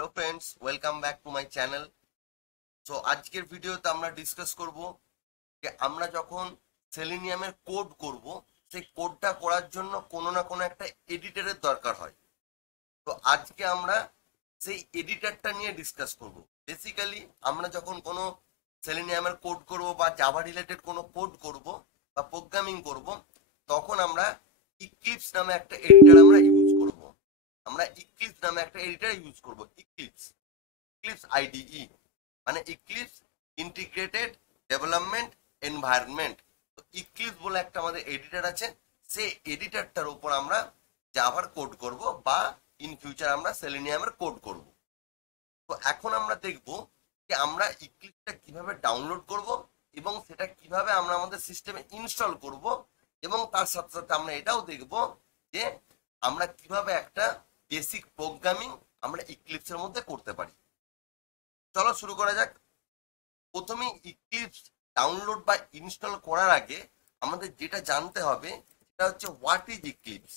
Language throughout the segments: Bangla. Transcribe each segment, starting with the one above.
Hello friends, welcome back to my channel. So আজকের ভিডিওতে আমরা ডিসকাস করব যে আমরা যখন সেলেনিয়ামের কোড করব, সেই কোডটা করার জন্য কোনো না কোনো একটা এডিটরের দরকার হয়। তো আজকে আমরা সেই এডিটরটা নিয়ে ডিসকাস করব। বেসিক্যালি আমরা যখন কোনো সেলেনিয়ামের কোড করব বা জাভা রিলেটেড কোনো কোড করব বা প্রোগ্রামিং করব, তখন আমরা ইক্লিপস নামে একটা এডিটর আমরা ইউজ করব। ইক্লিপস আইডিই মানে ইক্লিপস ইন্টিগ্রেটেড ডেভেলপমেন্ট এনভায়রনমেন্ট। তো ইক্লিপস বলে একটা আমাদের এডিটর আছে, সেই এডিটরটার উপর আমরা জাভার কোড করব বা ইন ফিউচার আমরা সেলেনিয়ামের কোড করব। তো এখন আমরা দেখব যে আমরা ইক্লিপসটা কিভাবে ডাউনলোড করব এবং সেটা কিভাবে আমরা আমাদের সিস্টেমে ইনস্টল করব, এবং তার সাথে সাথে আমরা এটাও দেখব যে আমরা কিভাবে একটা বেসিক প্রোগ্রামিং আমরা ইক্লিপসের মধ্যে করতে পারি। চলো শুরু করা যাক। প্রথমে ইক্লিপস ডাউনলোড বা ইনস্টল করার আগে আমাদের যেটা জানতে হবে সেটা হচ্ছে what is eclipse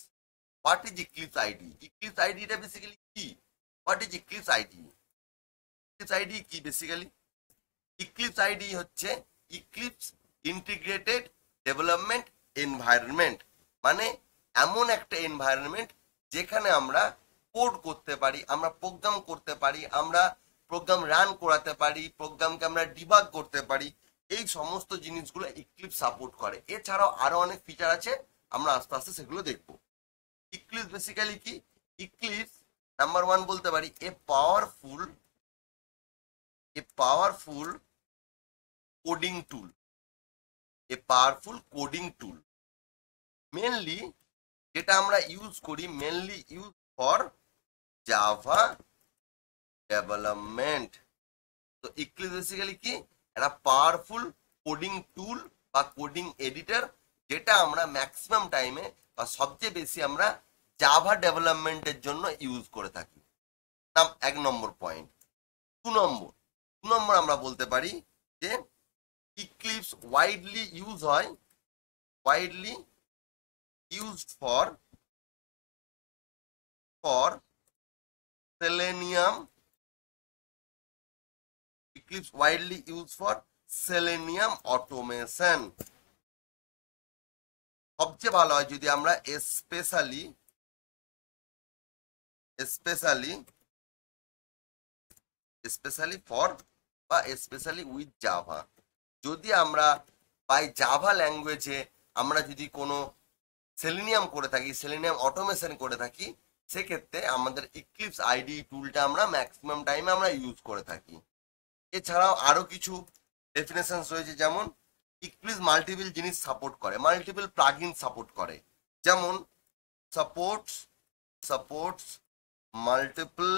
ID. Eclipse আইডিটা বেসিক্যালি কি? What is eclipse ID? Eclipse ID কি বেসিক্যালি? ইক্লিপস আইডি হচ্ছে ইক্লিপস ইন্টিগ্রেটেড ডেভেলপমেন্ট এনভায়রনমেন্ট, মানে এমন একটা এনভায়রনমেন্ট যেখানে আমরা কোড করতে পারি, আমরা প্রোগ্রাম করতে পারি, আমরা প্রোগ্রাম রান করাতে পারি, প্রোগ্রামকে আমরা ডিবাগ করতে পারি। এই সমস্ত জিনিসগুলো ইক্লিপস সাপোর্ট করে। এছাড়াও আরো অনেক ফিচার আছে, আমরা আস্তে আস্তে সেগুলো দেখব। ইক্লিপস বেসিক্যালি কি? ইক্লিপস নাম্বার ওয়ান বলতে পারি a powerful coding tool. Mainly যেটা আমরা ইউজ করি, mainly use for Java development. তো ইক্লিপস বেসিক্যালি কি? একটা পাওয়ারফুল কোডিং টুল বা কোডিং এডিটর, যেটা আমরা ম্যাক্সিমাম টাইমে বা সবচেয়ে বেশি আমরা জাভা ডেভেলপমেন্টের জন্য ইউজ করে থাকি। নাম এক নম্বর পয়েন্ট। দু নম্বর আমরা বলতে পারি যে eclipse widely used for selenium. Eclipse widely used for Selenium automation. সবচেয়ে ভালো হয় যদি আমরা স্পেশালি উইথ জাভা, যদি আমরা বাই জাভা ল্যাঙ্গুয়েজে আমরা যদি কোনো সেলেনিয়াম করে থাকি, সেলেনিয়াম অটোমেশন করে থাকি, সেক্ষেত্রে আমাদের ইক্লিপস আইডি টুলটা আমরা ম্যাক্সিমাম টাইমে আমরা ইউজ করে থাকি। এছাড়াও আরো কিছু ডেফিনেশন রয়েছে, যেমন ইক্লিপস মাল্টিপল জিনিস সাপোর্ট করে, মাল্টিপল প্লাগইন সাপোর্ট করে। যেমন supports multiple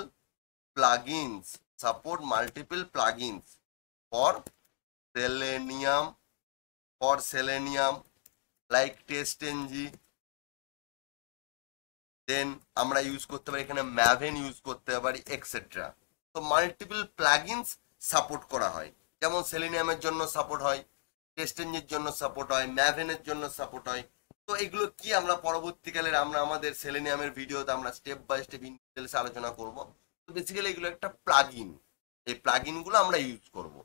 plugins for Selenium like TestNG. Then আমরা ইউজ করতে পারি এখানে ম্যাভেন ইউজ করতে পারি, এক্সেট্রা। তো মাল্টিপল প্লাগইনস সাপোর্ট করা হয়, যেমন সেলেনিয়ামের জন্য সাপোর্ট হয়, টেস্টেঞ্জের জন্য সাপোর্ট হয়, ম্যাভেনের জন্য সাপোর্ট হয়। তো এগুলো কি আমরা পরবর্তীকালে আমরা আমাদের সেলেনিয়ামের ভিডিওতে আমরা step by step in details আলোচনা করব। তো বেসিক্যালি এগুলো একটা প্লাগইন, এই প্লাগইন গুলো আমরা ইউজ করব।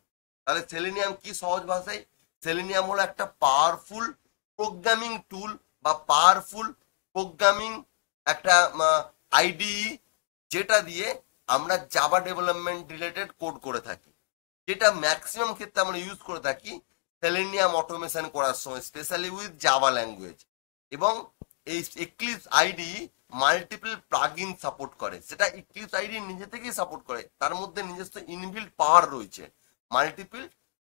তাহলে সেলেনিয়াম কি? সহজ ভাষায় সেলেনিয়াম হলো একটা পাওয়ারফুল প্রোগ্রামিং টুল বা পাওয়ারফুল প্রোগ্রামিং একটা আইডি, যেটা দিয়ে আমরা জাভা ডেভেলপমেন্ট রিলেটেড কোড করে থাকি, যেটা ম্যাক্সিমাম ক্ষেত্রে আমরা ইউজ করে থাকি সেলেনিয়াম অটোমেশন করার সময়, স্পেশালি উইথ জাভা ল্যাঙ্গুয়েজ। এবং এই eclipse ID multiple plugin support করে, সেটা ইক্লিপস আইডি নিজে থেকেই সাপোর্ট করে, তার মধ্যে নিজস্ব ইনবিল্ট পাওয়ার রয়েছে, মাল্টিপল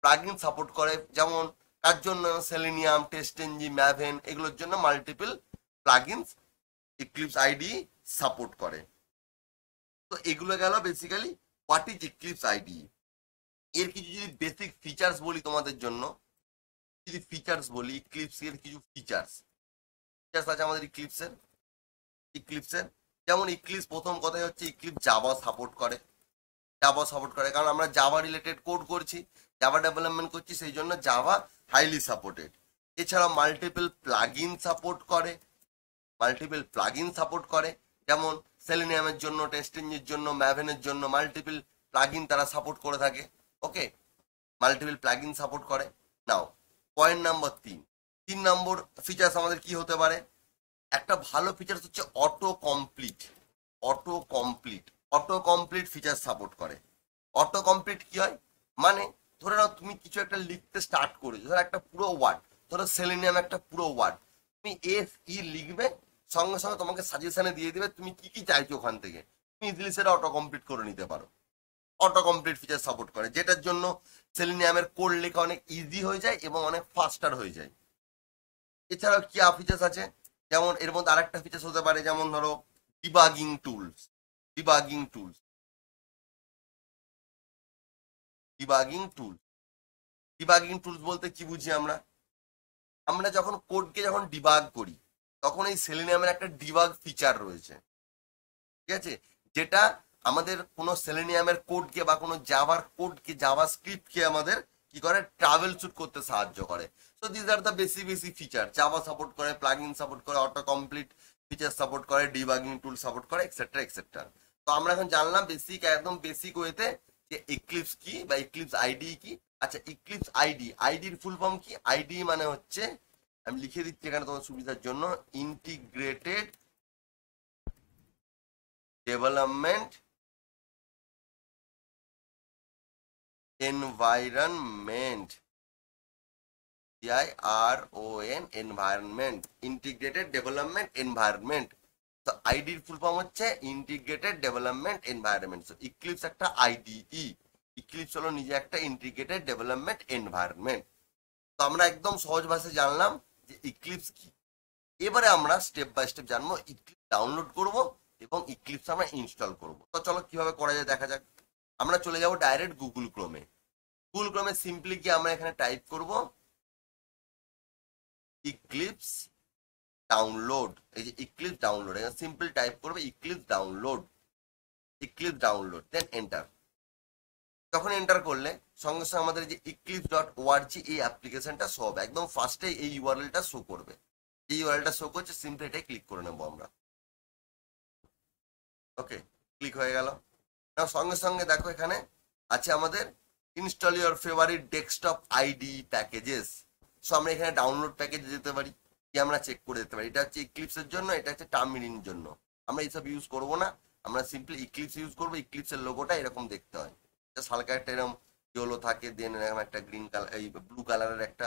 প্লাগইন সাপোর্ট করে। যেমন কার জন্য? সেলেনিয়াম, টেস্টএনজি, ম্যাভেন, এগুলোর জন্য multiple plugins eclipse ID support করে। তো এগুলো গেল basically what is eclipse ID. এর কিছু যদি বেসিক ফিচার্স বলি তোমাদের জন্য, যদি ফিচার্স বলি, ইক্লিপস এর কিছু ফিচার্স আছে আমাদের ইক্লিপসের। যেমন ইক্লিপস প্রথম কথাই হচ্ছে ইক্লিপস জাভা সাপোর্ট করে, কারণ আমরা জাভা রিলেটেড কোড করছি, জাভা ডেভেলপমেন্ট করছি, সেই জন্য জাভা হাইলি সাপোর্টেড। এছাড়া মাল্টিপল প্লাগইন সাপোর্ট করে, যেমন সেলেনিয়ামের জন্য, টেস্টিংয়ের জন্য, ম্যাভেনের জন্য মাল্টিপল প্লাগইন তারা সাপোর্ট করে থাকে। ওকে, মাল্টিপল প্লাগইন সাপোর্ট করে। নাও পয়েন্ট নাম্বার 3 নম্বর ফিচার্স আমাদের কি হতে পারে? একটা ভালো ফিচার্স হচ্ছে auto complete. Auto complete, auto complete feature support করে। অটো কমপ্লিট কি হয়? মানে ধরে নাও তুমি কিছু একটা লিখতে স্টার্ট করেছো, ধরো একটা পুরো ওয়ার্ড, ধরো সেলেনিয়াম একটা পুরো ওয়ার্ড, তুমি এস ই লিখবে, সঙ্গে সঙ্গে তোমাকে সাজেশনে দিয়ে দিবে তুমি কি কি চাইছো ওখান থেকে, তুমি ইজিলি সেটা অটো কমপ্লিট করে নিতে পারো। অটো কমপ্লিট ফিচার সাপোর্ট করে, যেটার জন্য সেলেনিয়ামের কোড লেখা অনেক ইজি হয়ে যায় এবং অনেক ফাস্টার হয়ে যায়। এছাড়াও কি ফিচার্স আছে, যেমন এর মধ্যে আরেকটা ফিচার্স হতে পারে, যেমন ধরো debugging tools. Debugging tools, debugging tools, debugging tools বলতে কি বুঝি আমরা? আমরা যখন কোডকে যখন ডিবাগ করি, তখন এই সেলেনিয়ামের একটা ডিবাগ ফিচার রয়েছে, ঠিক আছে, যেটা আমাদের কোনো সেলেনিয়ামের কোডকে বা কোনো জাভার কোডকে, জাভা স্ক্রিপ্টকে আমাদের কি করে, ট্রাভেল শুট করতে সাহায্য করে। So this are the basic feature. Java support করে, প্লাগইন সাপোর্ট করে, অটো কমপ্লিট ফিচার সাপোর্ট করে, ডিবাগিং টুল সাপোর্ট করে, এক্সেট্রা এক্সেট্রা। তো আমরা এখন জানলাম বেসিক, একদম বেসিক ওয়েতে যে এক্লিপস কি বা এক্লিপস আইডি কি। আচ্ছা, এক্লিপস আইডি, আইডির ফুল ফর্ম কি? আইডি মানে হচ্ছে, আমি লিখে দিচ্ছি এখানে তোমার সুবিধার জন্য, integrated development environment, IRON, environment, integrated development environment. তো আইডির ফুল ফর্ম হচ্ছে ইন্টিগ্রেটেড ডেভেলপমেন্ট এনভায়রনমেন্ট। তো ইক্লিপস একটা আইডিই, ইক্লিপস হলো নিজে একটা ইন্টিগ্রেটেড ডেভেলপমেন্ট এনভায়রনমেন্ট। তো আমরা একদম সহজ ভাষায় জানলাম যে ইক্লিপস কি। এবারে আমরা স্টেপ বাই স্টেপ জানবো, ইক্লিপস ডাউনলোড করব এবং ইক্লিপস আমরা ইনস্টল করব। তো চলো কিভাবে করা যায় দেখা যাক। আমরা চলে যাব ডাইরেক্ট গুগল ক্রোমে। গুগল ক্রোমে সিম্পলি কি আমরা এখানে টাইপ করব ইক্লিপস ডাউনলোড। এই যে ইক্লিপস ডাউনলোড, এখানে সিম্পল টাইপ করবে Eclipse download, Eclipse download, then enter. যখন এন্টার করলে সঙ্গে সঙ্গে আমাদের যে eclipse.org এই অ্যাপ্লিকেশনটা শো হবে, একদম ফার্স্টে এই ইউআরএলটা শো করবে। এই ইউআরএলটা শো করছে, সিম্পলি এটাই ক্লিক করে নেবো আমরা। ওকে, ক্লিক হয়ে গেল। সঙ্গে সঙ্গে দেখো এখানে আছে আমাদের install your favourite desktop ID packages. So আমরা এখানে ডাউনলোড প্যাকেজে যেতে পারি, কি আমরা চেক করে দিতে পারি। এটা হচ্ছে ইক্লিপসের জন্য, এটা হচ্ছে টার্মিনির জন্য। আমরা এইসব ইউজ করবো না, আমরা সিম্পলি ইক্লিপস ইউজ করবো। ইক্লিপসের লোগোটা এরকম দেখতে হয়, হালকা একটা এরকম ইয়েলো থাকে, দেন এরকম একটা গ্রিন কালার, এই ব্লু কালারের একটা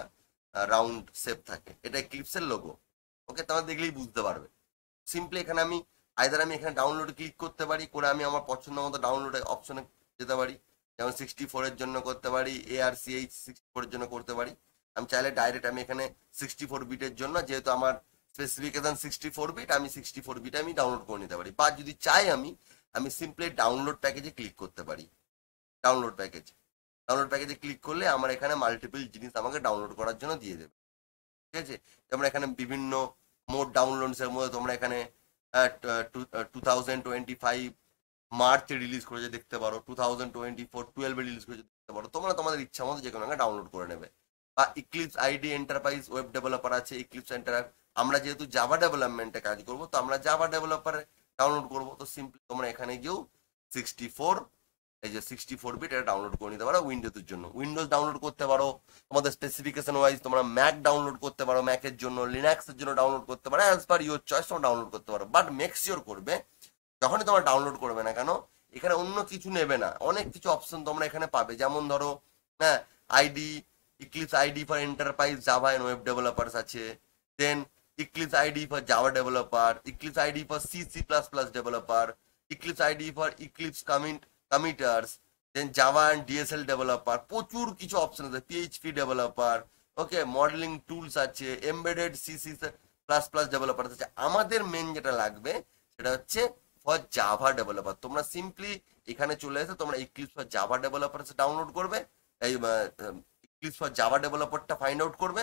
রাউন্ড শেপ থাকে, এটা ইক্লিপসের লোগো। ওকে, তোমরা দেখলেই বুঝতে পারবে। সিম্পলি এখানে আমি আইদার আমি এখানে ডাউনলোডে ক্লিক করতে পারি, করে আমি আমার পছন্দ মতো ডাউনলোডের অপশনে যেতে পারি। যেমন 64-এর জন্য করতে পারি, ARCH 64-এর জন্য করতে পারি। আমি চাইলে ডাইরেক্ট আমি এখানে 64 বিটের জন্য, যেহেতু আমার স্পেসিফিকেশন 64 বিট, আমি 64 বিট আমি ডাউনলোড করে নিতে পারি। বা যদি চাই আমি সিম্পলি ডাউনলোড প্যাকেজে ক্লিক করতে পারি। ডাউনলোড প্যাকেজ, ডাউনলোড প্যাকেজে ক্লিক করলে আমার এখানে মাল্টিপল জিনিস আমাকে ডাউনলোড করার জন্য দিয়ে দেবে, ঠিক আছে। যেমন এখানে বিভিন্ন মোড ডাউনলোডসের মধ্যে তোমরা এখানে 2025 মার্চে রিলিজ করেছে দেখতে পারো, 2024 12-এ রিলিজ করেছে দেখতে পারো। তোমরা তোমাদের ইচ্ছা মতো যে কোনো ডাউনলোড করে নেবে। বা eclipse ID enterprise web developer আছে, ইক্লিপস এন্টার। আমরা যেহেতু জাভা ডেভেলপমেন্টে কাজ করবো, তো আমরা জাভা ডেভেলপারে ডাউনলোড করবো। তো সিম্পলি তোমরা এখানে গিয়েও 64, এই যে 64 বিট, এটা ডাউনলোড করে নিতে পারো। উইন্ডোজের জন্য উইন্ডোজ ডাউনলোড করতে পারো, তোমাদের স্পেসিফিকেশন ওয়াইজ তোমরা ম্যাক ডাউনলোড করতে পারো, ম্যাকের জন্য, লিনাক্সের জন্য ডাউনলোড করতে পারো, অ্যাজ পার ইউর চয়েস তোমরা ডাউনলোড করতে পারো। বাট মেক শিওর করবে যখনই তোমরা ডাউনলোড করবে না কেন, এখানে অন্য কিছু নেবে না, অনেক কিছু অপশন তোমরা এখানে পাবে। যেমন ধরো, হ্যাঁ, ID, Eclipse ID for enterprise Java and web developers আছে, then Eclipse ID for Java developer, Eclipse ID for C++ developer, Eclipse ID for Eclipse committers, then Java and DSL developer, প্রচুর কিছু অপশন আছে, PHP developer, okay, modelling tools আছে, এমবেডেড C++ ডেভেলপার আছে। আমাদের মেন যেটা লাগবে সেটা হচ্ছে ফর জাভা ডেভেলপার। তোমরা সিম্পলি এখানে চলে এসে তোমরা Eclipse for Java developer download করবে, এই ইক্লিপস ফর জাভা ডেভেলপারটা ফাইন্ড আউট করবে।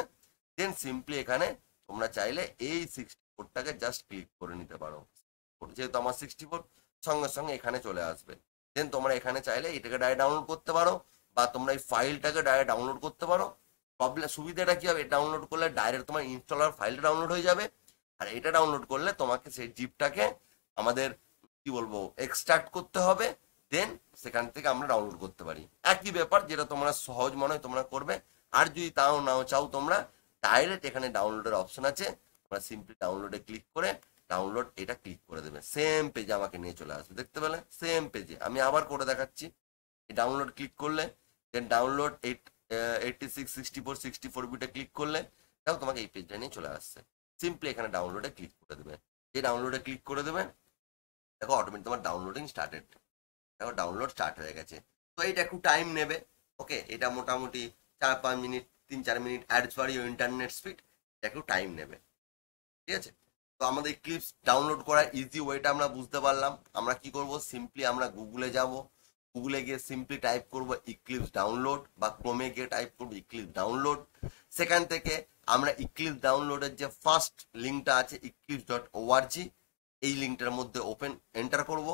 দেন সিম্পলি এখানে তোমরা চাইলে এই 64টাকে জাস্ট ক্লিক করে নিতে পারো। যেহেতু আমার 64, সঙ্গে সঙ্গে এখানে চলে আসবে। দেন তোমরা এখানে চাইলে এটাকে ডাইরেক্ট ডাউনলোড করতে পারো, বা তোমরা এই ফাইলটাকে ডাইরেক্ট ডাউনলোড করতে পারো। প্রবলেম, সুবিধাটা কি হবে, ডাউনলোড করলে ডাইরেক্ট তোমার ইনস্টলার ফাইলটা ডাউনলোড হয়ে যাবে। আর এটা ডাউনলোড করলে তোমাকে সেই জিপটাকে আমাদের কি বলবো এক্সট্রাক্ট করতে হবে, দেন সেখান থেকে আমরা ডাউনলোড করতে পারি। একই ব্যাপার, যেটা তোমরা সহজ মনে হয় তোমরা করবে। আর যদি তাও নাও চাও তোমরা ডাইরেক্ট এখানে ডাউনলোডের অপশন আছে, তোমরা সিম্পলি ডাউনলোডে ক্লিক করে ডাউনলোড এটা ক্লিক করে দেবে, সেম পেজে আমাকে নিয়ে চলে আসবে। দেখতে পেলে সেম পেজে, আমি আবার করে দেখাচ্ছি। ডাউনলোড ক্লিক করলে দেন ডাউনলোড 86 64 বিটে ক্লিক করলে তাও তোমাকে এই পেজটা নিয়ে চলে আসছে। সিম্পলি এখানে ডাউনলোডে ক্লিক করে দেবে। যে ডাউনলোডে ক্লিক করে দেবে দেখো অটোমেটিক তোমার ডাউনলোডিং স্টার্টেড, দেখো ডাউনলোড স্টার্ট হয়ে গেছে। তো এটা একটু টাইম নেবে। ওকে, এটা মোটামুটি 4-5 মিনিট 3-4 মিনিট অ্যাডস বাড়িয়ে ইন্টারনেট স্পিড, এটা একটু টাইম নেবে। ঠিক আছে, তো আমাদের ক্লিপস ডাউনলোড করার ইজি ওয়েটা আমরা বুঝতে পারলাম। আমরা কি করব, সিম্পলি আমরা গুগলে যাব, গুগলে গিয়ে সিম্পলি টাইপ করব ইক্লিপস ডাউনলোড, বা ক্রোমে গিয়ে টাইপ করব ইক্লিপস ডাউনলোড। সেখান থেকে আমরা ইক্লিপস ডাউনলোডের যে ফার্স্ট লিঙ্কটা আছে eclipse.org, এই লিঙ্কটার মধ্যে ওপেন এন্টার করব।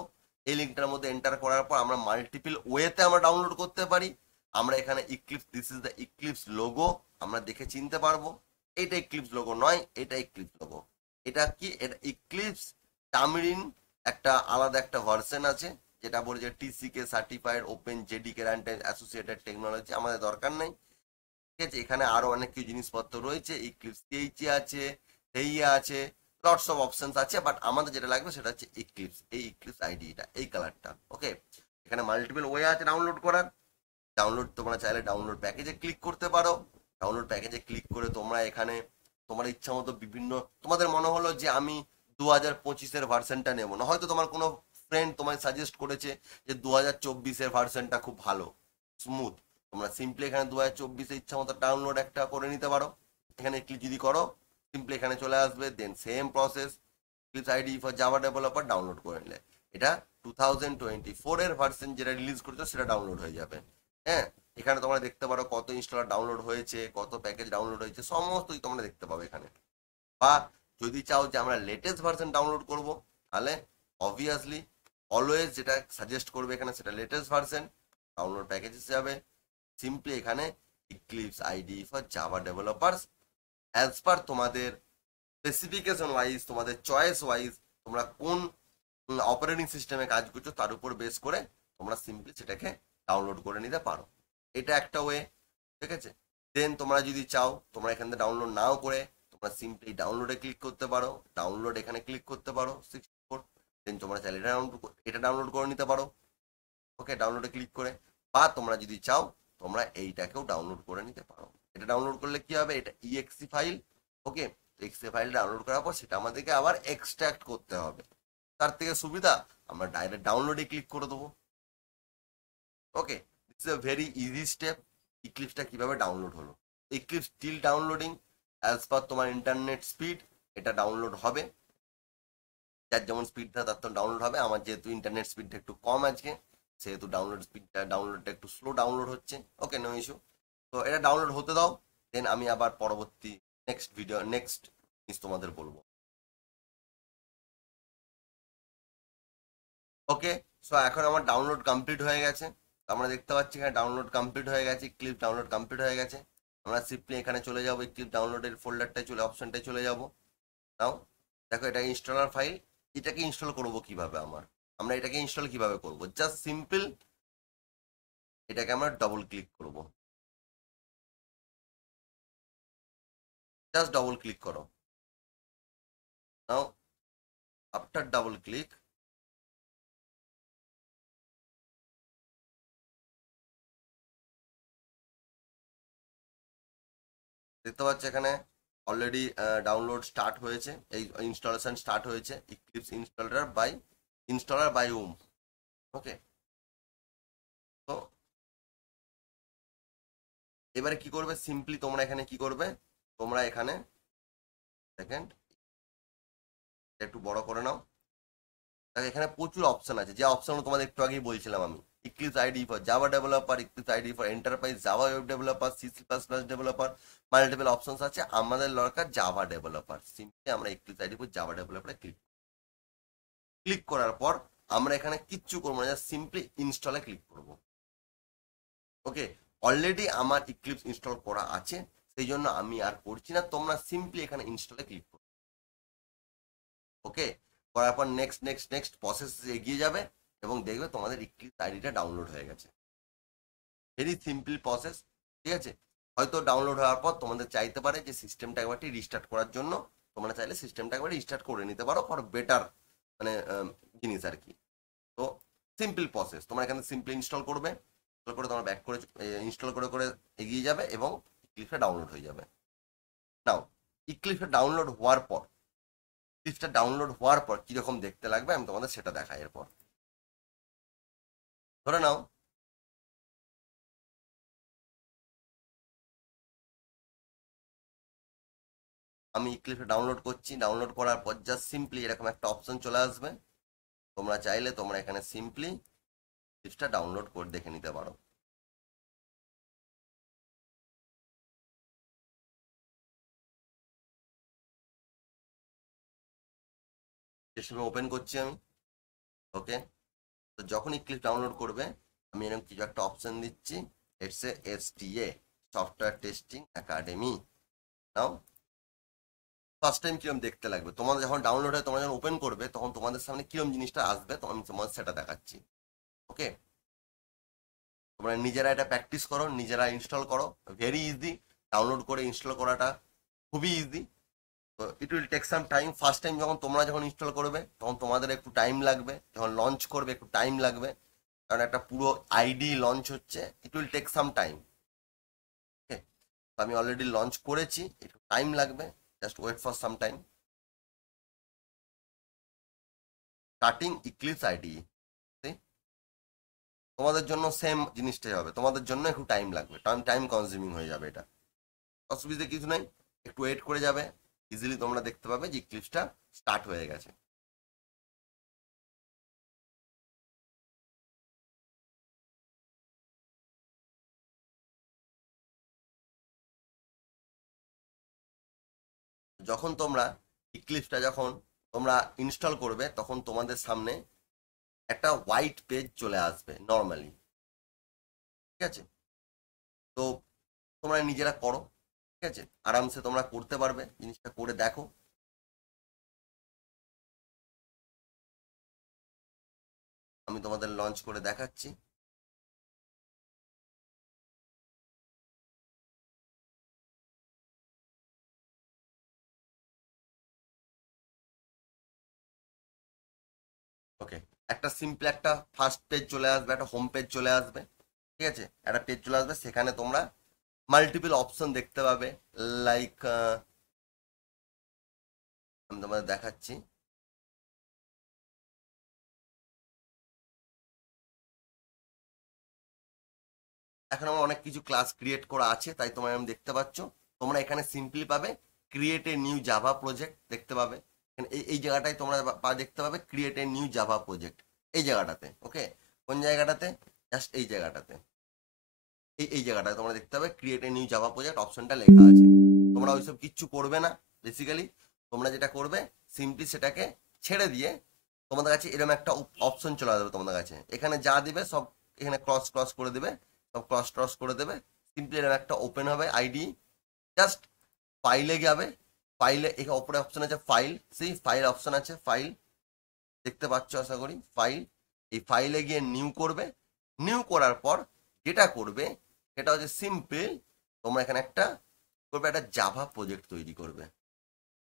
এই লিঙ্কটার মধ্যে এন্টার করার পর আমরা মাল্টিপল ওয়েতে আমরা ডাউনলোড করতে পারি। আমরা এখানে eclipse, this is the eclipse logo, আমরা দেখে চিনতে পারবো এটা ইক্লিপস লোগো নয়, এটা ইক্লিপস লোগো। এটা কি, এটা ইক্লিপস টামরিন একটা আলাদা একটা ভার্সন আছে, যেটা বলে যে TCK certified open JDK associated technology, আমাদের দরকার নেই। ঠিক আছে, এখানে আরো অনেক কিছু জিনিসপত্র রয়েছে, ইক্লিপস এইচে আছে, হেইয়া আছে, লটস অফ অপশনস আছে, বাট আমাদের যেটা লাগবে সেটা হচ্ছে ইক্লিপস, এই ইক্লিপস আইডিটা, এই কালারটা। ওকে, এখানে মাল্টিপল ওয়ে আছে ডাউনলোড করার। ডাউনলোড তোমরা চাইলে ডাউনলোড প্যাকেজে ক্লিক করতে পারো। ডাউনলোড প্যাকেজে ক্লিক করে তোমরা এখানে তোমার ইচ্ছা মতো বিভিন্ন, তোমাদের মনে হলো যে আমি 2025-এর ভার্সনটা নেবো না, হয়তো তোমার কোনো ফ্রেন্ড তোমায় সাজেস্ট করেছে যে 2024-এর ভার্সনটা খুব ভালো স্মুথ, তোমরা সিম্পলি এখানে 2024-এ ইচ্ছা মতো ডাউনলোড একটা করে নিতে পারো। এখানে ক্লিক যদি করো সিম্পলি এখানে চলে আসবে, then same process Eclipse ID for Java developer download করে নিলে এটা 2024-এর ভার্সন যেটা রিলিজ করেছো সেটা ডাউনলোড হয়ে যাবে। হ্যাঁ, এখানে তোমরা দেখতে পারো কত ইনস্টলার ডাউনলোড হয়েছে, কত প্যাকেজ ডাউনলোড হয়েছে, সমস্তই তোমরা দেখতে পাবে এখানে। বা যদি চাও যে আমরা লেটেস্ট ভার্সন ডাউনলোড করব, তাহলে অবভিয়াসলি অলওয়েজ যেটা সাজেস্ট করবে এখানে সেটা লেটেস্ট ভার্সন ডাউনলোড প্যাকেজ যাবে। সিম্পলি এখানে eclipse ID for Java developers as per তোমাদের স্পেসিফিকেশন ওয়াইজ, তোমাদের চয়েস ওয়াইজ, তোমরা কোন অপারেটিং সিস্টেমে কাজ করছো তার উপর বেস করে তোমরা সিম্পলি সেটাকে ডাউনলোড করে নিতে পারো। এটা একটা ওয়ে। ঠিক আছে, দেন তোমরা যদি চাও তোমরা এখান থেকে ডাউনলোড নাও করে তোমরা সিম্পলি ডাউনলোডে ক্লিক করতে পারো, ডাউনলোড এখানে ক্লিক করতে পারো 64, দেন তোমরা চাইলে এটা ডাউনলোড করে নিতে পারো। ওকে, ডাউনলোডে ক্লিক করে, বা তোমরা যদি চাও তোমরা এইটাকেও ডাউনলোড করে নিতে পারো। এটা ডাউনলোড করলে কি হবে, এটা ইএক্সি ফাইল। ওকে, এক্সি ফাইল ডাউনলোড করার পর সেটা আমাদেরকে আবার এক্সট্রাক্ট করতে হবে। তার থেকে সুবিধা আমরা ডাইরেক্ট ডাউনলোডে ক্লিক করে দেবো। Okay, this is a very easy step. ইক্লিপসটা কিভাবে ডাউনলোড হলো, Eclipse still downloading as per তোমার ইন্টারনেট স্পিড, এটা ডাউনলোড হবে, যার যেমন স্পিড থাকে তার তো ডাউনলোড হবে। আমার যেহেতু ইন্টারনেট স্পিডটা একটু কম আজকে, সেহেতু ডাউনলোডটা একটু স্লো ডাউনলোড হচ্ছে। ওকে, নো ইস্যু। তো এটা ডাউনলোড হতে দাও, দেন আমি আবার পরবর্তী নেক্সট জিনিস তোমাদের বলবো। ওকে, সো এখন আমার ডাউনলোড কমপ্লিট হয়ে গেছে। আমরা দেখতে পাচ্ছি এখানে ডাউনলোড কমপ্লিট হয়ে গেছে, ক্লিপ ডাউনলোড কমপ্লিট হয়ে গেছে। আমরা সিম্পলি এখানে চলে যাবো, ক্লিপ ডাউনলোডের ফোল্ডারটায় অপশনটায় চলে যাবো। নাও দেখো এটা ইনস্টলার ফাইল। এটাকে ইনস্টল করবো কিভাবে, আমরা এটাকে ইনস্টল কিভাবে করব, জাস্ট সিম্পল এটাকে আমরা ডবল ক্লিক করব, জাস্ট ডবল ক্লিক করো। নাও আফটার ডাবল ক্লিক দেখতে পাচ্ছ এখানে অলরেডি ডাউনলোড স্টার্ট হয়েছে, এই ইনস্টলেশন স্টার্ট হয়েছে ইক্লিপস ইনস্টলার বাই ওম। ওকে, তো এবারে কি করবে, সিম্পলি তোমরা এখানে কি করবে, তোমরা এখানে সেকেন্ড একটু বড় করে নাও। দেখো এখানে প্রচুর অপশন আছে, যে অপশনগুলো তোমাদের একটু আগেই বলছিলাম আমি, Eclipse ID for Java developer, Eclipse ID for enterprise Java web developer, C++ developer, multiple options আছে। আমাদের দরকার জাভা ডেভেলপার, সিম্পলি আমরা ইক্লিপস আইডি ফর জাভা ডেভেলপারে ক্লিক করার পর আমরা এখানে কিচ্ছু করবো না, জাস্ট সিম্পলি ইনস্টলে ক্লিক করব। ওকে, অলরেডি আমার ইক্লিপস ইনস্টল করা আছে, সেই জন্য আমি আর করছি না, তোমরা সিম্পলি এখানে ইনস্টলে ক্লিক করো। ওকে, করার পর নেক্সট নেক্সট নেক্সট প্রসেস এগিয়ে যাবে এবং দেখবে তোমাদের ইক্লিপস আইডিটা ডাউনলোড হয়ে গেছে। ভেরি সিম্পল প্রসেস, ঠিক আছে। হয়তো ডাউনলোড হওয়ার পর তোমাদের চাইতে পারে যে সিস্টেমটা একবারটি রিস্টার্ট করার জন্য, তোমরা চাইলে সিস্টেমটা একবার রিস্টার্ট করে নিতে পারো ফর বেটার মানে জিনিস আর কি। তো সিম্পল প্রসেস, তোমরা এখানে সিম্পলি ইনস্টল করবে, ইনস্টল করে তোমরা ব্যাক করে ইনস্টল করে করে এগিয়ে যাবে এবং ইক্লিপসটা ডাউনলোড হয়ে যাবে। নাও ইক্লিপসটা ডাউনলোড হওয়ার পর কিরকম দেখতে লাগবে আমি তোমাদের সেটা দেখাই। এরপর ধরে নাও আমি ইক্লিপসটা ডাউনলোড করছি, ডাউনলোড করার পর জাস্ট সিম্পলি এরকম একটা অপশন চলে আসবে, তোমরা চাইলে তোমরা এখানে সিম্পলি ইক্লিপসটা ডাউনলোড করে দেখে নিতে পারো। সিস্টেমে ওপেন করছি আমি, ওকে। তো যখন ইক্লিপস ডাউনলোড করবে আমি এরকম কিছু একটা অপশন দিচ্ছি, it's a STA, software testing academy. Now first time কিরম দেখতে লাগবে তোমাদের যখন ডাউনলোড হয়, তোমরা যখন ওপেন করবে তখন তোমাদের সামনে কিরম জিনিসটা আসবে, তো আমি তোমাদের সেটা দেখাচ্ছি, ওকে। তোমরা নিজেরা এটা প্র্যাকটিস করো, নিজেরা ইনস্টল করো, ভেরি ইজি। ডাউনলোড করে ইনস্টল করাটা খুবই ইজি। তো it will take some time. First time তোমরা যখন ইনস্টল করবে তখন তোমাদের একটু টাইম লাগবে, যখন লঞ্চ করবে একটু টাইম লাগবে, কারণ একটা পুরো আইডি লঞ্চ হচ্ছে, it will take some time, okay. আমি অলরেডি লঞ্চ করেছি, একটু টাইম লাগবে, just wait for some time. Starting Eclipse ID, তোমাদের জন্য সেম জিনিসটাই হবে, তোমাদের জন্য একটু টাইম লাগবে, টাইম কনজিউমিং হয়ে যাবে, এটা অসুবিধা কিছু নাই, একটু ওয়েট করে যাবে, ইজিলি তোমরা দেখতে পাবে যে ইক্লিপসটা স্টার্ট হয়ে গেছে। যখন তোমরা ইক্লিপসটা যখন তোমরা ইনস্টল করবে তখন তোমাদের সামনে একটা হোয়াইট পেজ চলে আসবে নর্মালি, ঠিক আছে। তো তোমরা নিজেরা করো, ঠিক আছে, আরামসে তোমরা করতে পারবে, জিনিসটা করে দেখো। আমি তোমাদের লঞ্চ করে দেখাচ্ছি। ওকে, একটা সিম্পল একটা ফার্স্ট পেজ চলে আসবে, একটা হোম পেজ চলে আসবে, ঠিক আছে, একটা পেজ চলে আসবে, সেখানে তোমরা মাল্টিপল অপশন দেখতে পাবে, লাইক আমি তোমাদের দেখাচ্ছি। এখন আমার অনেক কিছু ক্লাস ক্রিয়েট করা আছে, তাই তোমরা আমি দেখতে পাচ্ছ, তোমরা এখানে সিম্পলি পাবে create a new Java project দেখতে পাবে, এই জায়গাটায় তোমরা দেখতে পাবে create a new Java project, এই জায়গাটাতে, ওকে। কোন জায়গাটাতে? জাস্ট এই জায়গাটাতে, এই জায়গাটায় তোমরা দেখতে পাবে create a new Java project অপশনটা লেখা আছে। তোমরা ওইসব কিচ্ছু করবে না, বেসিক্যালি তোমরা যেটা করবে সিম্পলি সেটাকে ছেড়ে দিয়ে তোমাদের কাছে এরকম একটা অপশন চলে আসবে তোমাদের কাছে, এখানে যা দিবে সব এখানে ক্রস ক্রস করে দেবে, সব ক্রস ক্রস করে দেবে, সিম্পলি এরকম একটা ওপেন হবে আইডি, জাস্ট ফাইলে যাবে, ফাইলে এখানে ওপরে অপশন আছে ফাইল, সেই ফাইল অপশন আছে, ফাইল দেখতে পাচ্ছ আশা করি, ফাইল, এই ফাইলে গিয়ে নিউ করবে, নিউ করার পর যেটা করবে সেটা হচ্ছে সিম্পল তোমরা এখানে একটা করবে, একটা জাভা প্রজেক্ট তৈরি করবে,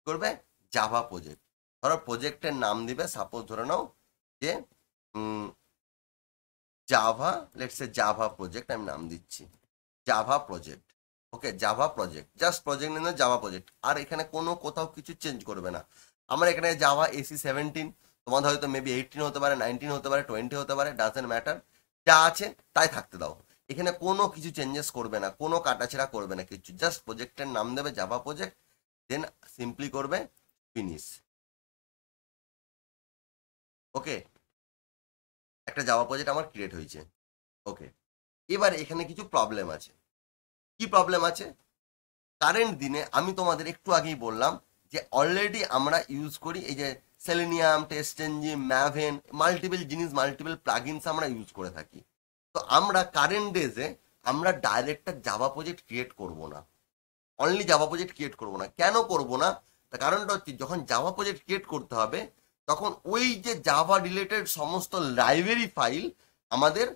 করবে জাভা প্রজেক্ট, ধরো প্রজেক্টের নাম দিবে, সাপোজ ধরে নাও যে Java, let's say Java project আমি নাম দিচ্ছি, Java project, okay, Java project, just project name Java project, আর এখানে কোনো কোথাও কিছু চেঞ্জ করবে না। আমার এখানে জাভা AC17, তোমাদের হয়তো মেবি 18 হতে পারে, 19 হতে পারে, 20 হতে পারে, ডাজেন্ট ম্যাটার, যা আছে তাই থাকতে দাও, এখানে কোনো কিছু চেঞ্জেস করবে না, কোনো কাটাছেড়া করবে না কিছু, জাস্ট প্রজেক্টের নাম দেবে জাভা প্রজেক্ট, দেন সিম্পলি করবে ফিনিশ, ওকে। একটা জাভা প্রজেক্ট আমার ক্রিয়েট হয়েছে, ওকে। এবার এখানে কিছু প্রবলেম আছে, কি প্রবলেম আছে? কারেন্ট দিনে আমি তোমাদের একটু আগেই বললাম যে অলরেডি আমরা ইউজ করি এই যে selenium, test engine, Maven, multiple জিনিস, মাল্টিপল প্লাগইনস আমরা ইউজ করে থাকি। তো আমরা কারেন্ট ডেজে আমরা ডাইরেক্ট জাভা প্রজেক্ট ক্রিয়েট করব না, অনলি জাভা প্রজেক্ট ক্রিয়েট করব না। কেন করব না? তার কারণটা হচ্ছে যখন জাভা প্রজেক্ট ক্রিয়েট করতে হবে তখন ওই যে জাভা রিলেটেড সমস্ত লাইব্রেরি ফাইল আমাদের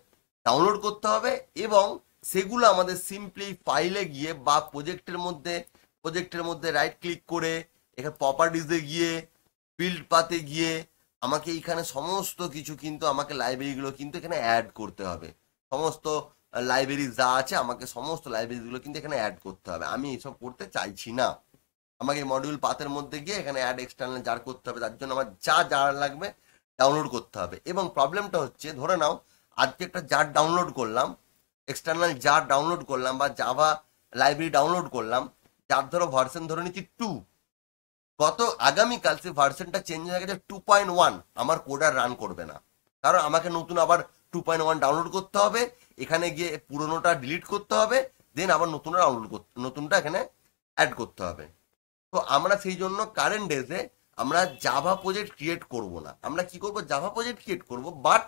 ডাউনলোড করতে হবে এবং সেগুলো আমাদের সিম্পলি ফাইলে গিয়ে বা প্রজেক্টের মধ্যে রাইট ক্লিক করে এখানে প্রপার্টিসে গিয়ে বিল্ড পাতে গিয়ে আমাকে এইখানে সমস্ত কিছু কিন্তু আমাকে লাইব্রেরিগুলো কিন্তু এখানে অ্যাড করতে হবে। সমস্ত লাইব্রেরি যা আছে আমাকে সমস্ত লাইব্রেরিগুলো কিন্তু এখানে অ্যাড করতে হবে। আমি এসব করতে চাইছি না। আমাকে মডিউল পাথের মধ্যে গিয়ে এখানে অ্যাড এক্সটার্নাল জার করতে হবে, তার জন্য আমার যা জার লাগবে ডাউনলোড করতে হবে। এবং প্রবলেমটা হচ্ছে, ধরে নাও আজকে একটা জার ডাউনলোড করলাম, এক্সটার্নাল জার ডাউনলোড করলাম বা জাভা লাইব্রেরি ডাউনলোড করলাম, যার ধরো ভার্সন ধরে নিচ্ছি 2, আগামীকাল সে ভার্সনটা চেঞ্জ হয়ে গেছে 2.1, আমার কোড আর রান করবে না, কারণ আমাকে নতুন আবার 2.1 ডাউনলোড করতে হবে, এখানে গিয়ে পুরোনোটা ডিলিট করতে হবে, দেন আবার নতুনটা এখানে অ্যাড করতে হবে। তো আমরা সেই জন্য কারেন্ট ডেজে আমরা জাভা প্রজেক্ট ক্রিয়েট করব না। আমরা কি করব, জাভা প্রজেক্ট ক্রিয়েট করব, বাট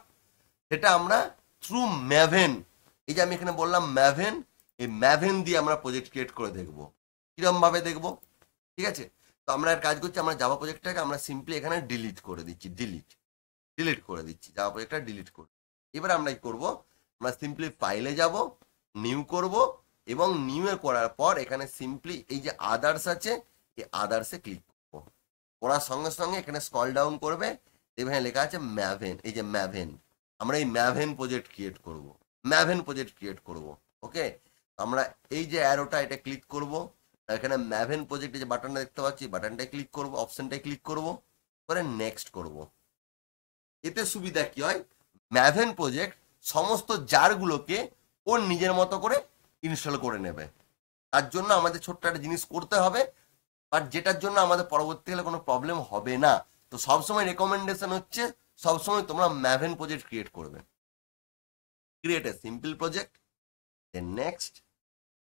সেটা আমরা থ্রু ম্যাভেন, এই যে আমি এখানে বললাম ম্যাভেন, এই ম্যাভেন দিয়ে আমরা প্রজেক্ট ক্রিয়েট করে দেখব। কিরকম ভাবে দেখব, ঠিক আছে? তো আমরা এর কাজ করছি, আমরা জাভা প্রজেক্টটাকে আমরা সিম্পলি এখানে ডিলিট করে দিচ্ছি, ডিলিট করে দিচ্ছি, জাভা প্রজেক্টটা ডিলিট করে। এবার আমরা কি করব, আমরা সিম্পলি ফাইলে যাব, নিউ করব, এবং নিউ এ করার পর এখানে সিম্পলি এই যে আদার্স আছে, এই আদার্সে ক্লিক করব। করার সঙ্গে সঙ্গে এখানে স্ক্রল ডাউন করবে, এখানে লেখা আছে ম্যাভেন, এই যে ম্যাভেন, আমরা এই ম্যাভেন প্রজেক্ট ক্রিয়েট করব। ওকে, আমরা এই যে অ্যারোটা এটা ক্লিক করব, এখানে ম্যাভেন প্রজেক্টে যে বাটনটা দেখতে পাচ্ছি, বাটনটায় ক্লিক করব, অপশনটায় ক্লিক করব, করে নেক্সট করব। এতে সুবিধা কি হয়, ম্যাভেন প্রজেক্ট সমস্ত জারগুলোকে ওর নিজের মতো করে ইনস্টল করে নেবে। তার জন্য আমাদের ছোট্ট একটা জিনিস করতে হবে, বাট যেটার জন্য আমাদের পরবর্তীকালে কোনো প্রবলেম হবে না। তো সবসময় রেকমেন্ডেশন হচ্ছে, সবসময় তোমরা ম্যাভেন প্রজেক্ট ক্রিয়েট করবে। Create a simple project, then next.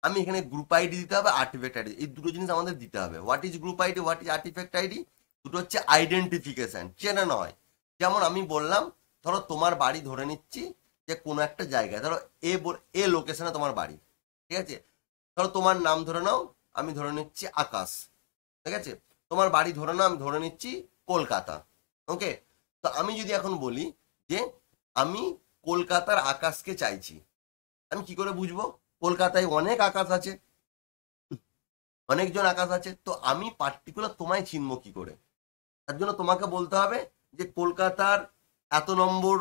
আমি এখানে গ্রুপ আইডি দিতে হবে, আর্টিফ্যাক্ট আইডি, এই দুটো জিনিস আমাদের দিতে হবে। What is group ID, what is artifact ID? দুটো হচ্ছে আইডেন্টিফিকেশন, চেনা নয়। যেমন আমি বললাম, ধরো তোমার বাড়ি ধরে নিচ্ছি যে কোনো একটা জায়গায়, ধরো এ লোকেশনে তোমার বাড়ি, ঠিক আছে? ধরো তোমার নাম ধরে নাও, আমি ধরে নিচ্ছি আকাশ, ঠিক আছে? তোমার বাড়ি ধরে নাও, আমি ধরে নিচ্ছি কলকাতা। ওকে, তো আমি যদি এখন বলি যে আমি কলকাতার আকাশকে চাইছি, আমি কি করে বুঝবো? কলকাতায় অনেক আকাশ আছে, অনেকজন আকাশ আছে, তো আমি পার্টিকুলার তোমায় চিনবো কি করে? তার জন্য তোমাকে বলতে হবে যে কলকাতার এত নম্বর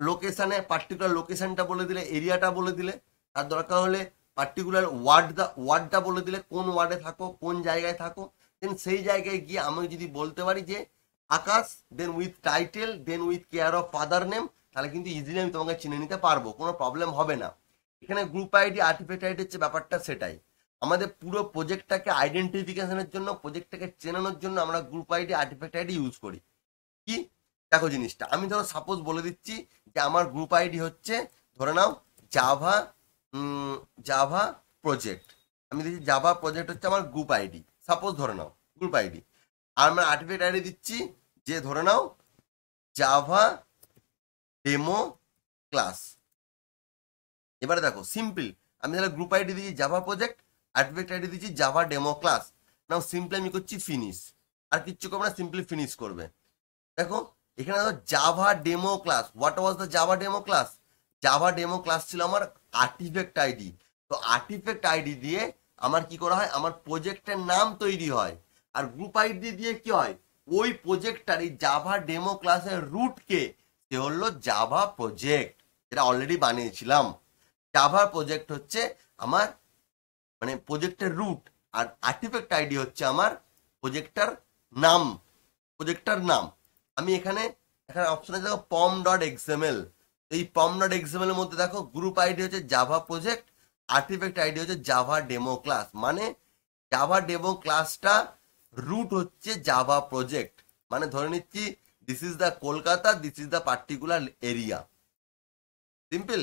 লোকেশনে, পার্টিকুলার লোকেশনটা বলে দিলে, এরিয়াটা বলে দিলে, তার দরকার হলে পার্টিকুলার ওয়ার্ডটা বলে দিলে, কোন ওয়ার্ডে থাকো, কোন জায়গায় থাকো, দেন সেই জায়গায় গিয়ে আমি যদি বলতে পারি যে Akash, then with title, then with care of father name, তাহলে কিন্তু ইজিলি আমি তোমাকে চিনে নিতে পারবো, কোনো প্রবলেম হবে না। এখানে গ্রুপ আইডি, আর্টিফ্যাক্ট আইডি হচ্ছে ব্যাপারটা সেটাই। আমাদের পুরো প্রজেক্টটাকে আইডেন্টিফিকেশনের জন্য, প্রজেক্টটাকে চেনানোর জন্য আমরা group ID, artifact ID use করি। কি, দেখো জিনিসটা আমি ধরো সাপোজ বলে দিচ্ছি যে আমার গ্রুপ আইডি হচ্ছে, ধরে নাও জাভা জাভা প্রজেক্ট, আমি দিচ্ছি জাভা প্রজেক্ট হচ্ছে আমার গ্রুপ আইডি, সাপোজ ধরে নাও গ্রুপ আইডি। আর আমরা আর্টিফ্যাক্ট আইডি দিচ্ছি যে ধরে নাও জাভা ডেমো ক্লাস। এবারে দেখো সিম্পল, আমি তাহলে গ্রুপ আইডি দিচ্ছি জাভা প্রজেক্ট, আর্টিফ্যাক্ট আইডি দিচ্ছি জাভা ডেমো ক্লাস। নাও সিম্পলি আমি করছি ফিনিশ, আর কিচ্ছু করবো না, সিম্পলি ফিনিশ করবে। দেখো এখানে দেখো Java demo class, what was the Java demo class? Java demo class ছিল আমার আর্টিফ্যাক্ট আইডি। তো আর্টিফ্যাক্ট আইডি দিয়ে আমার কি করা হয়, আমার প্রজেক্টের নাম তৈরি হয়। আর গ্রুপ আইডি দিয়ে কি হয়, ওই প্রজেক্টটার এই জাভা ডেমো ক্লাসের রুট কে, সে হলো জাভা প্রজেক্ট, যেটা অলরেডি বানিয়েছিলাম। জাভা প্রজেক্ট হচ্ছে আমার মানে প্রজেক্টের রুট, আর আর্টিফ্যাক্ট আইডি হচ্ছে আমার প্রজেক্টটার নাম। আমি এখানে অপশন আছে দেখো pom.xml, এই pom.xml এর মধ্যে দেখো গ্রুপ আইডি হচ্ছে জাভা প্রজেক্ট, আর্টিফ্যাক্ট আইডি হচ্ছে জাভা ডেমো ক্লাস। মানে জাভা ডেমো ক্লাসটা রুট হচ্ছে জাভা প্রজেক্ট। মানে ধরে নিচ্ছি this is the Kolkata, this is the particular area, simple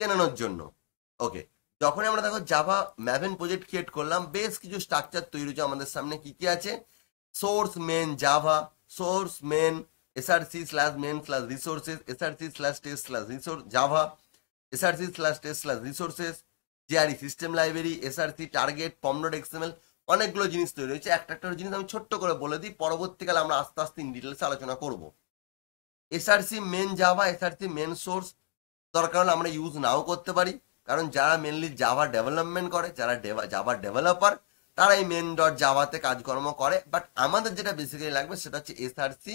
চেনানোর জন্য। ওকে, যখন আমরা দেখো জাভা ম্যাভেন প্রজেক্ট ক্রিয়েট করলাম, বেশ কিছু স্ট্রাকচার তৈরি হচ্ছে আমাদের সামনে। কি কি আছে, source main Java, source main src/main/resources, src/test/resource Java, src/test/resources, jre system library, src target, pom.xml, অনেকগুলো জিনিস তৈরি হয়েছে। একটা একটা জিনিস আমি ছোট্ট করে বলে দিই, পরবর্তীকালে আমরা আস্তে আস্তে ইন ডিটেলসে আলোচনা করব। SRC main Java, SRC main source দরকার হলে আমরা ইউজ নাও করতে পারি, কারণ যারা মেনলি জাভা ডেভেলপমেন্ট করে, যারা জাভা ডেভেলপার, তারা এই মেন ডট জাভাতে কাজকর্ম করে। বাট আমাদের যেটা বেসিক্যালি লাগবে সেটা হচ্ছে SRC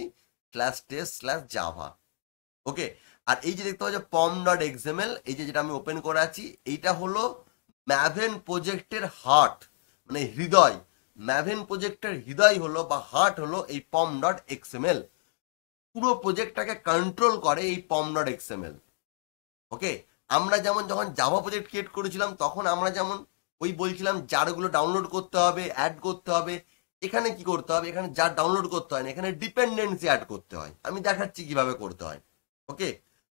slash test slash Java. Okay, আর এই যে দেখতে পাচ্ছ পম ডট এক্সএমএল, এই যে যেটা আমি ওপেন করে আছি, এইটা হলো ম্যাভেন প্রজেক্টের হার্ট, মানে হৃদয়। ম্যাভেন প্রজেক্টের হৃদয় হলো বা হার্ট হলো এই পম ডট এক্সএমএল। পুরো প্রজেক্টটাকে কন্ট্রোল করে এই পম ডট এক্সএমএল। ওকে, আমরা যেমন যখন জাভা প্রজেক্ট ক্রিয়েট করেছিলাম তখন আমরা যেমন ওই বলছিলাম যারগুলো ডাউনলোড করতে হবে, অ্যাড করতে হবে, এখানে কি করতে হবে, এখানে যার ডাউনলোড করতে হয় না, এখানে ডিপেন্ডেন্সি অ্যাড করতে হয়। আমি দেখাচ্ছি কিভাবে করতে হয়। ওকে,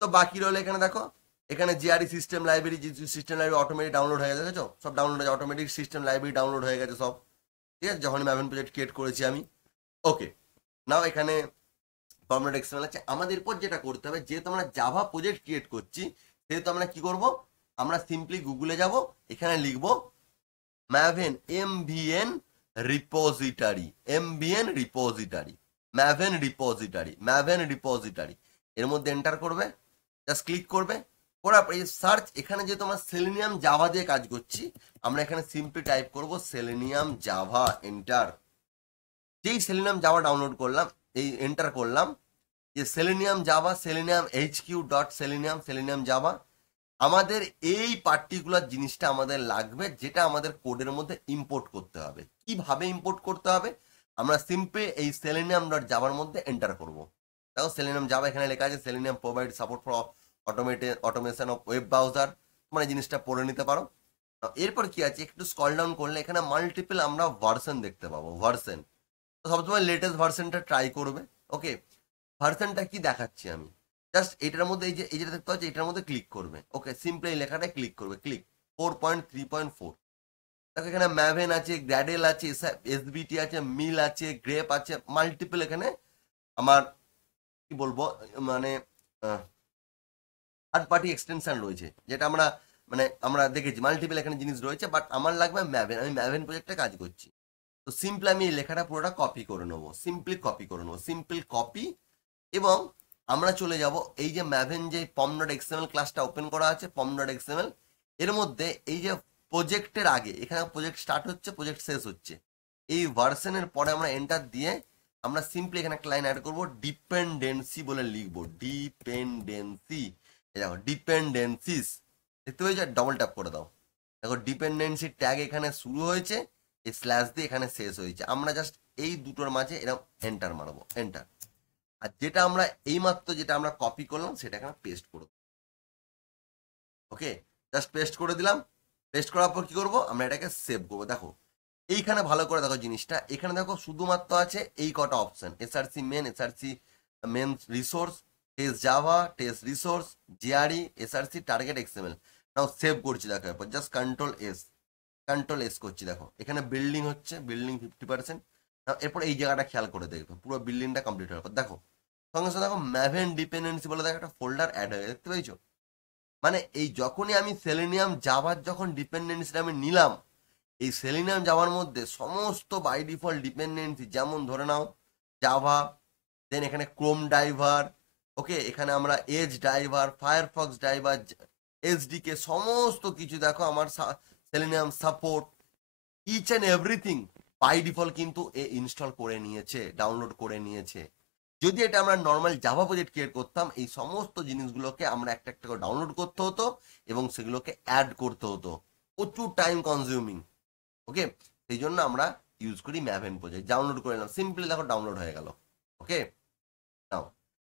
তো বাকি রইলো এখানে দেখো, এখানে GRE system library, system library automatic download হয়ে গেছে, দেখেছো সব ডাউনলোড হয়ে অটোমেটিক সিস্টেম লাইব্রেরি ডাউনলোড হয়ে গেছে সব। ঠিক আছে, যখন ম্যাভেন প্রজেক্ট ক্রিয়েট করেছি আমি। ওকে, নাও এখানে ফর্মেট এক্সএমএল আছে। আমাদের পর যেটা করতে হবে, যেহেতু আমরা জাভা প্রজেক্ট ক্রিয়েট করছি, সেহেতু আমরা কি করব, আমরা সিম্পলি গুগলে যাব, এখানে লিখব Maven MVN repository, MVN repository, Maven repository, Maven repository, এর মধ্যে এন্টার করবে, জাস্ট ক্লিক করবে, করার পর এই সার্চ, এখানে যেহেতু আমরা সেলেনিয়াম জাভা দিয়ে কাজ করছি, আমরা এখানে সিম্পলি টাইপ করব সেলেনিয়াম জাভা, এন্টার। যেই সেলেনিয়াম জাভা ডাউনলোড করলাম, এই এন্টার করলাম যে selenium Java, selenium HQ dot selenium, selenium Java, আমাদের এই পার্টিকুলার জিনিসটা আমাদের লাগবে, যেটা আমাদের কোডের মধ্যে ইম্পোর্ট করতে হবে। কিভাবে ইম্পোর্ট করতে হবে, আমরা সিম্পলি এই সেলেনিয়াম ডট জাভার মধ্যে এন্টার করব। দেখো সেলেনিয়াম জাভা এখানে লেখা আছে, selenium provide support for automation of web browser, মানে জিনিসটা পড়ে নিতে পারো। এরপর কি আছে, একটু স্ক্রল ডাউন করলে এখানে মাল্টিপল আমরা ভার্সন দেখতে পাবো, ভার্সন। তো সবসময় লেটেস্ট ভার্সনটা ট্রাই করবে। ওকে, ভার্সনটা কি দেখাচ্ছি আমি, জাস্ট এটার মধ্যে এই যেটা দেখতে পাচ্ছি এটার মধ্যে ক্লিক করবে। ওকে, সিম্পলি এই লেখাটা ক্লিক করবে, ক্লিক 4.3.4। দেখো এখানে ম্যাভেন আছে, গ্র্যাডেল আছে, এসবিটি আছে, মিল আছে, গ্রেপ আছে, মাল্টিপল এখানে আমার কি বলবো মানে থার্ড পার্টি এক্সটেনশন রয়েছে, যেটা আমরা মানে আমরা দেখেছি মাল্টিপল এখানে জিনিস রয়েছে। বাট আমার লাগবে ম্যাভেন, আমি ম্যাভেন প্রজেক্টে কাজ করছি। তো সিম্পলি আমি এই লেখাটা পুরোটা কপি করে নেবো, সিম্পলি কপি করে নেবো, সিম্পল কপি। এবং আমরা চলে যাব এই যে ম্যাভেন যে পম ডট এক্সএমএল ক্লাসটা ওপেন করা আছে, পম ডট এক্সএমএল, এর মধ্যে এই যে প্রজেক্টের আগে এখানে প্রজেক্ট স্টার্ট হচ্ছে, প্রজেক্ট শেষ হচ্ছে, এই ভার্সনের পরে আমরা এন্টার দিয়ে আমরা সিম্পলি এখানে একটা লাইন অ্যাড করবো, ডিপেন্ডেন্সি বলে লিখবো, ডিপেন্ডেন্সি। দেখো ডিপেন্ডেন্সিস দেখতে পেয়েছো, ডবল ট্যাপ করে দাও, দেখো ডিপেন্ডেন্সি ট্যাগ এখানে শুরু হয়েছে, এই স্ল্যাশ দিয়ে এখানে শেষ হয়েছে। আমরা জাস্ট এই দুটোর মাঝে এরকম এন্টার মারবো, এন্টার। আর যেটা আমরা এইমাত্র যেটা আমরা কপি করলাম সেটা এখানে পেস্ট করে, ওকে, জাস্ট পেস্ট করে দিলাম। পেস্ট করার পর কি করব, আমরা এটাকে সেভ করবো। দেখো এইখানে ভালো করে দেখো জিনিসটা, এখানে দেখো শুধুমাত্র আছে এই কটা option, SRC main, SRC main resource, test Java, test resource, JRE, SRC target XML. Now save করছি, দেখো এরপর জাস্ট কন্ট্রোল এস করছি। দেখো এখানে বিল্ডিং হচ্ছে, বিল্ডিং 50%। এরপর এই জায়গাটা খেয়াল করে দেখবে, পুরো বিল্ডিংটা কমপ্লিট হওয়ার পর দেখো সঙ্গে সঙ্গে দেখো ম্যাভেন ডিপেন্ডেন্সি বলে দেখো একটা ফোল্ডার অ্যাড হয়ে, দেখতে পেয়েছো? মানে এই যখনই আমি সেলেনিয়াম জাভার যখন ডিপেন্ডেন্সিটা আমি নিলাম, এই সেলেনিয়াম জাভার মধ্যে সমস্ত বাই ডিফল্ট ডিপেন্ডেন্সি, যেমন ধরে নাও জাভা, দেন এখানে ক্রোম ড্রাইভার, ওকে, এখানে আমরা Edge driver, Firefox driver, SDK, সমস্ত কিছু দেখো আমার Selenium support, each and everything by default কিন্তু এ ইনস্টল করে নিয়েছে, ডাউনলোড করে নিয়েছে। যদি এটা আমরা নর্মাল জাভা প্রজেক্ট ক্রিয়েট করতাম, এই সমস্ত জিনিসগুলোকে আমরা একটা একটা করে ডাউনলোড করতে হতো এবং সেগুলোকে অ্যাড করতে হতো, প্রচুর টাইম কনজিউমিং। ওকে, সেই জন্য আমরা ইউজ করি ম্যাভেন প্রজেক্ট। ডাউনলোড করে নিলাম, সিম্পলি দেখো ডাউনলোড হয়ে গেল। ওকে, নাও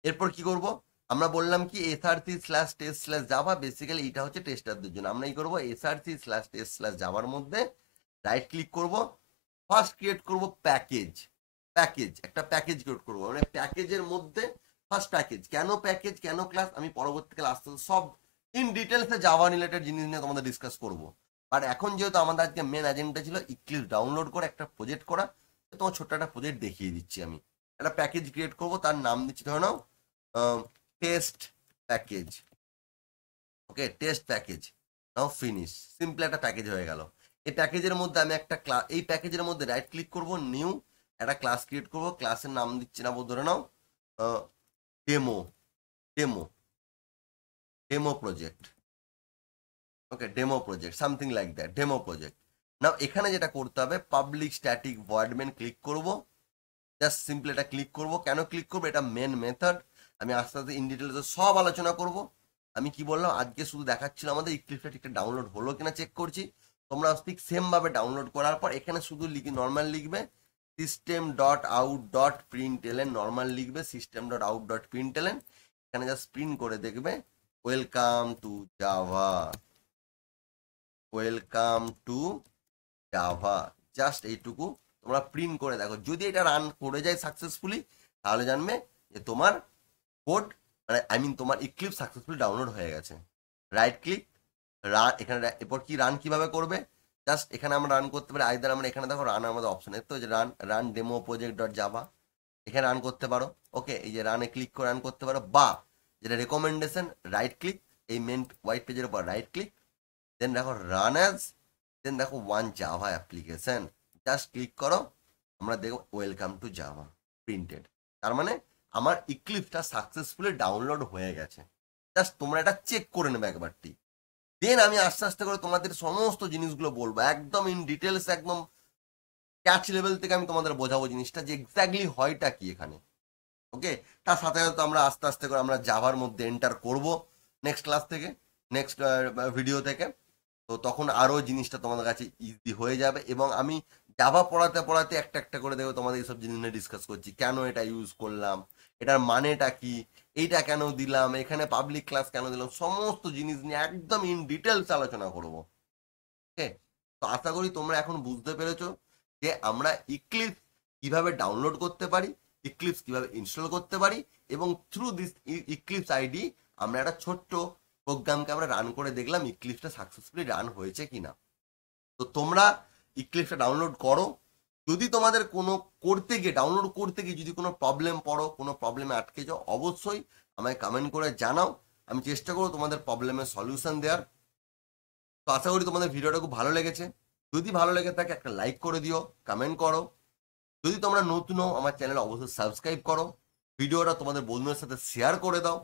এরপর কি করব, আমরা বললাম কি SRC slash test slash Java, basically এটা হচ্ছে টেস্টারদের জন্য। আমরা এই করবো এসআরসি স্ল্যাশ টেস্ট স্ল্যাশ জাভার মধ্যে রাইট ক্লিক করব, ফার্স্ট ক্রিয়েট করব প্যাকেজ, একটা প্যাকেজ ক্রিয়েট করবো, মানে প্যাকেজের মধ্যে ফার্স্ট প্যাকেজ। কেন প্যাকেজ, কেন ক্লাস, আমি পরবর্তীকালে আস্তে আস্তে সব ইন ডিটেলসে জাভা রিলেটেড জিনিস নিয়ে তোমাদের ডিসকাস করবো। আর এখন যেহেতু আমাদের আজকে মেন এজেন্ডা ছিল ইক্লিপস ডাউনলোড করে একটা প্রজেক্ট করা, তোমার ছোট্ট একটা প্রজেক্ট দেখিয়ে দিচ্ছি। আমি একটা প্যাকেজ ক্রিয়েট করব, তার নাম দিচ্ছি ধরে নাও টেস্ট প্যাকেজ। ওকে, টেস্ট প্যাকেজ, নাও ফিনিশ, সিম্পল একটা প্যাকেজ হয়ে গেল। এই প্যাকেজের মধ্যে আমি একটা এই প্যাকেজের মধ্যে রাইট ক্লিক করব, নিউ একটা ক্লাস ক্রিয়েট করব। ক্লাসের নাম দিচ্ছি না, ধরে নাও demo demo demo project. Okay, demo project, something like that, demo project. Now এখানে যেটা করতে হবে, public static void main click করব। জাস্ট সিম্পল এটা ক্লিক করব। কেন ক্লিক করবো? এটা মেন মেথড। আমি আস্তে আস্তে ইন ডিটেলসে সব আলোচনা করব। আমি কি বললাম, আজকে শুধু দেখাচ্ছিল আমাদের ইক্লিপটা ঠিকঠাক ডাউনলোড হলো কিনা চেক করছি। তোমরা ঠিক সেম ভাবে ডাউনলোড করার পর এখানে শুধু নর্মাল লিখবে system dot out dot print এলেন, নর্মাল লিখবে system dot out dot print এলেন। এখানে জাস্ট প্রিন্ট করে দেখবে welcome to Java, welcome to Java. Just এইটুকু তোমরা প্রিন্ট করে দেখো। যদি এটা রান করে যায় সাকসেসফুলি, তাহলে জানবে যে তোমার কোড মানে তোমার ইক্লিপস সাকসেসফুলি ডাউনলোড হয়ে গেছে। Right click, run. এখানে এরপর কি রান কিভাবে করবে, জাস্ট এখানে আমরা রান করতে পারি। আইদার আমরা এখানে দেখো রান আমাদের অপশন, তো যে run demo project dot Java, এখানে রান করতে পারো। ওকে, এই যে রানে ক্লিক করে রান করতে পারো, বা যেটা রেকমেন্ডেশন, রাইট ক্লিক, এই মেন হোয়াইট পেজের উপর রাইট ক্লিক, দেন দেখো রান অ্যাজ, দেন দেখো one Java application, just click করো। আমরা দেখো ওয়েলকাম টু জাভা প্রিন্টেড। তার মানে আমার ইক্লিপসটা সাকসেসফুলি ডাউনলোড হয়ে গেছে। জাস্ট তোমরা এটা চেক করে নেবে একবারটি। দেন আমি আস্তে আস্তে করে তোমাদের সমস্ত জিনিসগুলো বলবো, একদম ইন ডিটেলস, একদম ক্যাচ লেভেল থেকে আমি তোমাদের বোঝাবো জিনিসটা যে এক্স্যাক্টলি হয়টা কি এখানে। ওকে, তার সাথে সাথে আমরা আস্তে আস্তে করে আমরা জাভার মধ্যে এন্টার করব নেক্সট ক্লাস থেকে, নেক্সট ভিডিও থেকে। তো তখন আরও জিনিসটা তোমাদের কাছে ইজি হয়ে যাবে। এবং আমি জাভা পড়াতে পড়াতে একটা একটা করে দেখো তোমাদের এইসব জিনিস নিয়ে ডিসকাস করছি, কেন এটা ইউজ করলাম, এটার মানেটা কি, এইটা কেন দিলাম, এখানে পাবলিক ক্লাস কেন দিলাম, সমস্ত জিনিস নিয়ে একদম ইন ডিটেলস আলোচনা করব। ওকে, তো আশা করি তোমরা এখন বুঝতে পেরেছো যে আমরা ইক্লিপস কিভাবে ডাউনলোড করতে পারি, ইক্লিপস কিভাবে ইনস্টল করতে পারি, এবং থ্রু দিস ইক্লিপস আইডি আমরা একটা ছোট্ট প্রোগ্রামকে আমরা রান করে দেখলাম ইক্লিপসটা সাকসেসফুলি রান হয়েছে কিনা। তো তোমরা ইক্লিপসটা ডাউনলোড করো। যদি তোমাদের কোনো করতে গিয়ে ডাউনলোড করতে গিয়ে যদি কোনো প্রবলেম পড়ো, কোনো প্রবলেমে আটকে যাও, অবশ্যই আমায় কমেন্ট করে জানাও। আমি চেষ্টা করবো তোমাদের প্রবলেমের সলিউশন দেওয়ার। তো আশা করি তোমাদের ভিডিওটা খুব ভালো লেগেছে। যদি ভালো লেগে থাকে একটা লাইক করে দিও, কমেন্ট করো। যদি তোমরা নতুন হও আমার চ্যানেল অবশ্যই সাবস্ক্রাইব করো, ভিডিওটা তোমাদের বন্ধুদের সাথে শেয়ার করে দাও।